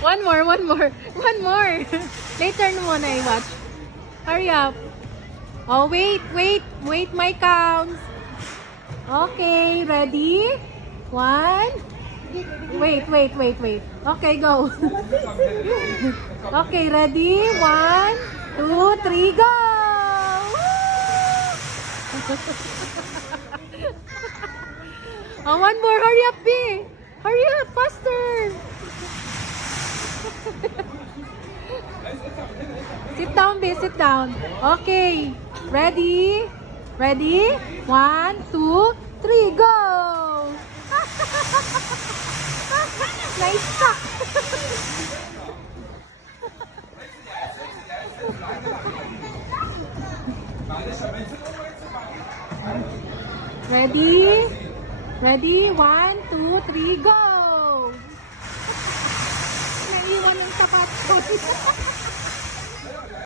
One more. Later muna i-watch. Hurry up. Oh, wait, my counts. Okay, ready? One. Wait. Okay, go. Okay, ready? 1, 2, 3, go! Oh, one more. Hurry up, B. Hurry up, faster. Sit down, B. Sit down. Okay. Ready? 1, 2, 3, go! Nice stuck. Ready? 1, 2, 3, go! Naiwan ng tapat ko.